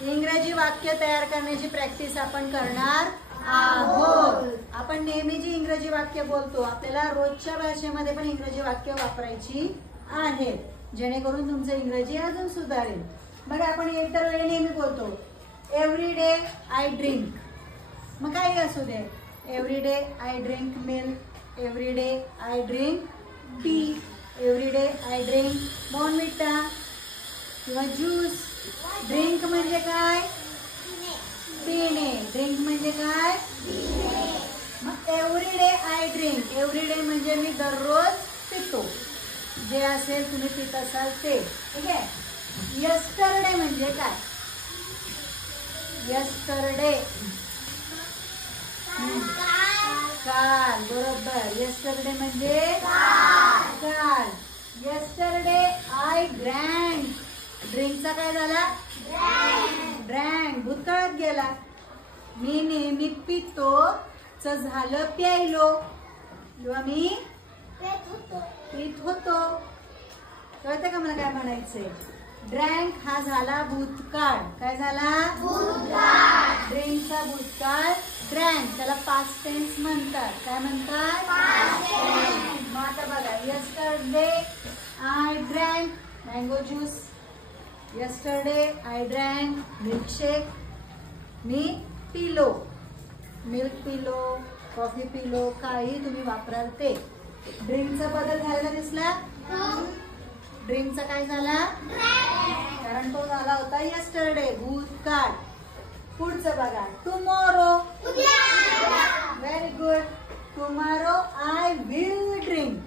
इंग्रजी वाक्य तयार करण्याची प्रॅक्टिस आपण करणार आहोत. आपण नेहमी जी इंग्रजी वाक्य बोलतो आपल्याला रोजच्या भाषेमध्ये पण इंग्रजी वाक्य वापरायची आहेत, जेणेकरून तुमचं इंग्रजी अजून सुधारेल. बघा आपण इतर वेळी नेहमी बोलतो एव्हरी डे आय ड्रिंक, मग काही असू दे, every day I drink milk, every day I drink tea, every day I drink Bournvita किंवा ज्यूस. ड्रिंक म्हणजे काय? पिणे. ड्रिंक म्हणजे काय? मग every day I drink, every day म्हणजे मी दररोज पितो, जे असेल तुम्ही पित असाल ते. ठीक आहे. यस्टरडे म्हणजे काय? यस्टरडे काल. बरोबर. यस्टरडे म्हणजे काल. Yesterday I drank. ड्रिंकचा काय झाला? ड्रँक. भूतकाळात गेला. मी नेहमी पितो च झालं प्यायलो, किंवा मी पित होतो. कळतं का मला काय म्हणायचंय? ड्रँक हा झाला भूतकाळ. काय झाला? भूतकाळ. ड्रिंकचा भूतकाळ ड्रँक, त्याला पास्ट टेन्स म्हणतात. काय म्हणतात? Past tense. मग आता बघा, yesterday I drank mango juice, yesterday I drank milkshake, मी पिलो, मिल्क पिलो, कॉफी पिलो, काही तुम्ही वापराल ते. ड्रिंकचा बदल झालेला दिसला? ड्रिंकचा काय झाला? कारण तो झाला होता यस्टरडे भूतकाळ. पुढचं बघा, tomorrow. Very good. Tomorrow I will drink.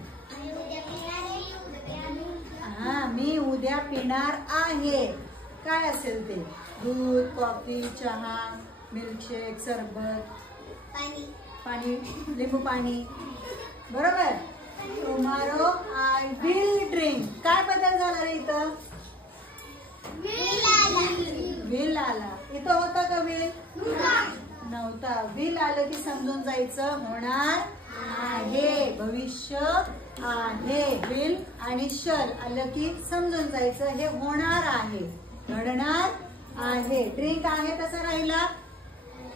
हा, मी उद्या पिणार आहे. काय असेल ते? दूध, कॉफी, चहा, मिल्कशेक, सरबत, पाणी, लिंबू पाणी. बरोबर. Tomorrow I will drink. काय बदल झाला रे इथं? विल आला. इथं होता का विल? नव्हता. विल आलं की समजून जायचं होणार आहे, भविष्य आहे. विल आणि शल आलं की समजून जायचं हे होणार आहे, घडणार आहे. ड्रिंक आहे तसा राहिला,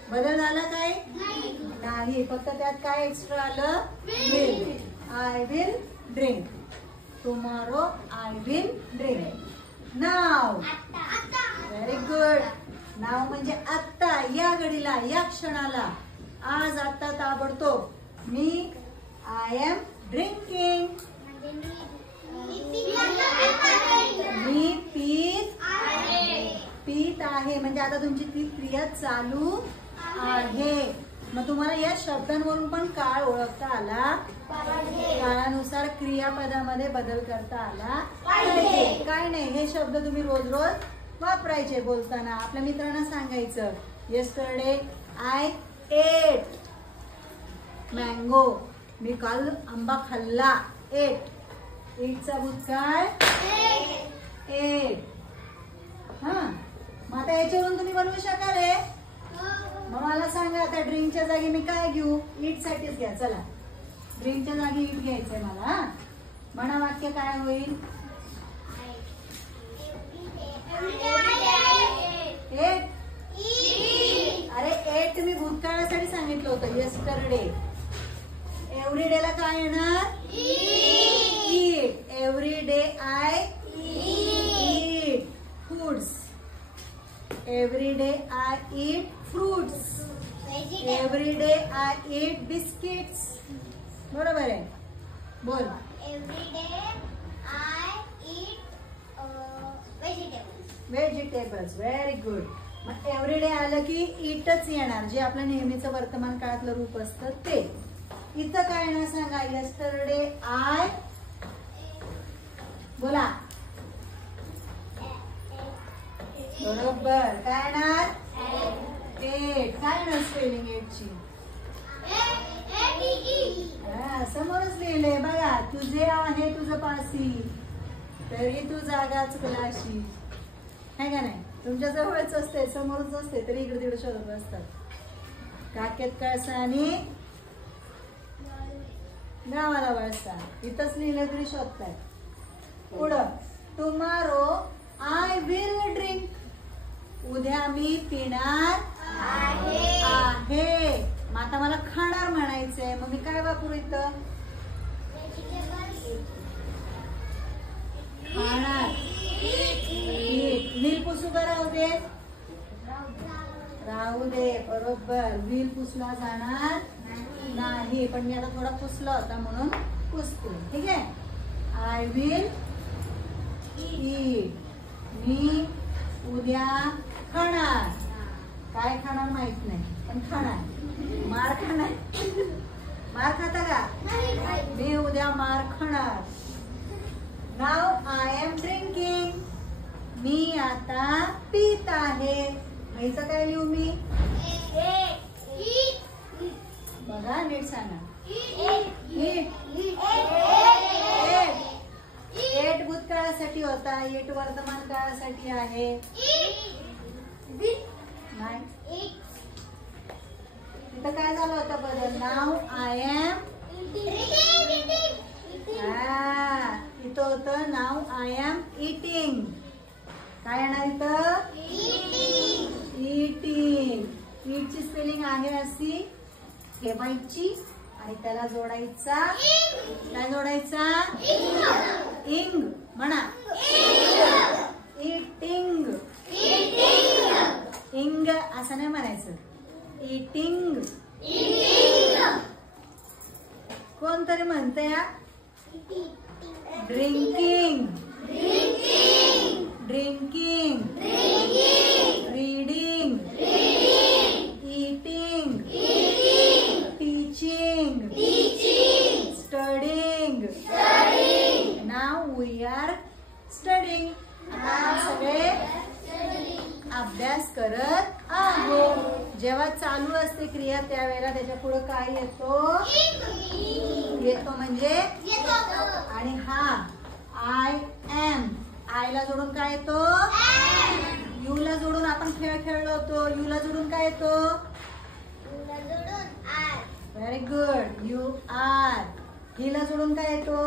बदल झाला काय? नाही. फक्त त्यात काय एक्स्ट्रा आलं? Will. I will drink. Tomorrow I will drink. Now. Very good. Now म्हणजे आत्ता, या घडीला, या क्षणाला, आज, आत्ता, ताबडतोब. मी आय एम ड्रिंकिंग. मी पीत आहे म्हणजे आता तुमची ती क्रिया चालू आहे. मग तुम्हाला या शब्दांवरून पण काळ ओळखता आला पाहिजे. काळानुसार क्रियापदामध्ये बदल करता आला पाहिजे. काय नाही, हे शब्द तुम्ही रोज रोज वापरायचे बोलताना. आपल्या मित्रांना सांगायचं येस्टरडे आय एट मँगो. मी काल आंबा खाल्ला. एट. एटचा भूतकाळ एट. हा, मग आता याच्यावरून तुम्ही बनवू शकाल हे. मग मला सांगा आता ड्रिंकच्या जागी मी काय घेऊ? ईट साठीच घ्या. चला, ड्रिंकच्या जागी ईट घ्यायचंय मला. म्हणा वाक्य काय होईल? एट. अरे एट मी भूतकाळासाठी सांगितलं होतं, येस्टरडे. एव्हरी डे ला काय येणार? Eat. Every day I eat foods. Every day I eat fruits. Every day I eat biscuits. बरोबर आहे. बोल. Every day I eat vegetables. Very good. मग एव्हरी डे आलं की ईटच येणार, जे आपलं नेहमीचं वर्तमान काळातलं रूप असतं ते. इथं काय येणार सांगा? Yesterday I. बोला. बरोबर. काय येणार? एट. काय येणार स्पेलिंग एटची? समोरच लिहिलंय बघा. तुझे आहे तुझं पासी, तरी तू जागा चुकलाशी. है का नाही? तुमच्या जवळच असते, समोरच असते, तरी इकडे तिकडे शोधत असतात. काकेत कळसा आणि गावाला वळसा. इथंच लिहिलं तरी शोधताय. पुढं, टुमॉरो आय विल ड्रिंक. उद्या मी पिणार आहे. मग आता मला खाणार म्हणायचंय, मग मी काय वापरू इथं? खाणार. व्हील पुसू का राहू दे? राहू दे, बरोबर. व्हील पुसला जाणार नाही, पण मी आता थोडा पुसला होता म्हणून पुसते. ठीक आहे. I will eat. मी उद्या खाणार. काय खाणार माहित नाही, पण खाणार. मार खाणार. मार खाता का? मी उद्या मार खाणार. नाव आय एम ड्रिंकिंग. मी आता पीत आहे. इथं काय लिहू मी? बघा, नीट सांगा. एट भूतकाळासाठी होता, एट वर्तमान काळासाठी आहे. नाही, इथं काय झालं होतं बदल? नाव आय एम. इथं होतं नाव आय एम इटिंग. काय येणार इथं? इटिंग. ईटची स्पेलिंग आहे अशी ठेवायची आणि त्याला जोडायचा. काय जोडायचा? इंग. म्हणा, इटिंग. इंग असं नाही म्हणायचं, इटिंग. कोणतरी म्हणतंय drinking. Drinking, reading, eating, teaching, studying. Now we are studying. आता सगळे अभ्यास करत आहोत. जेव्हा चालू असते क्रिया त्यावेळेला त्याच्या पुढे काय येतो? येतो म्हणजे आणि हा आय एम. आय ला जोडून काय येतो? यू ला जोडून आपण खेळ खेळलो होतो. यू ला जोडून काय येतो? Very good. You are. He ला जोडून काय येतो?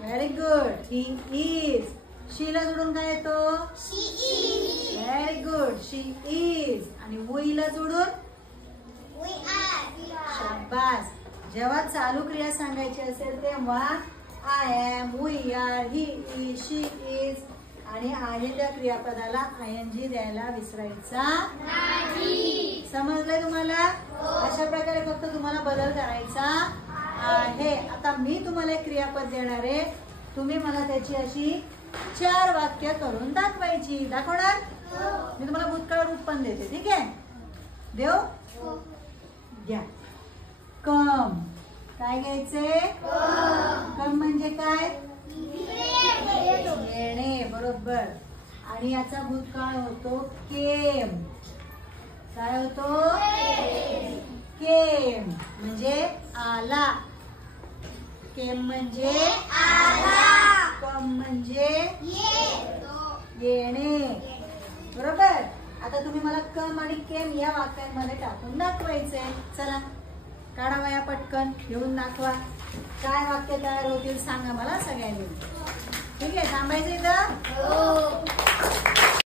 Very good. He is. She ला जोडून काय येतो? Very good. She is. आणि वी ला जोडून शाबास. जेव्हा चालू क्रिया सांगायची असेल तेव्हा I am, we are, he is, she is आणि आहे त्या क्रियापदाला आयएनजी द्यायला विसरायचा नाही. समजलंय तुम्हाला? अशा प्रकारे फक्त तुम्हाला बदल करायचा आहे. आता मी तुम्हाला एक क्रियापद देणार आहे. तुम्ही मला त्याची अशी 4 वाक्य करून दाखवायची. दाखवणार? मी तुम्हाला भूतकाळ रूप पण देते. ठीक आहे? देऊ? घ्या. कम. काय घ्यायचंय? कम म्हणजे काय? येणे. बरोबर. आणि याचा भूतकाळ होतो केम. काय होतो? केम म्हणजे आला. केम म्हणजे आला. कम म्हणजे येणे. बरोबर. आता तुम्ही मला कम आणि केम या वाक्यांमध्ये टाकून दाखवायचंय. चला काढा या पटकन, लिहून दाखवा. काय वाक्य तयार होतील सांगा मला सगळ्यांनी. ठीक आहे? थांबायचं इथं?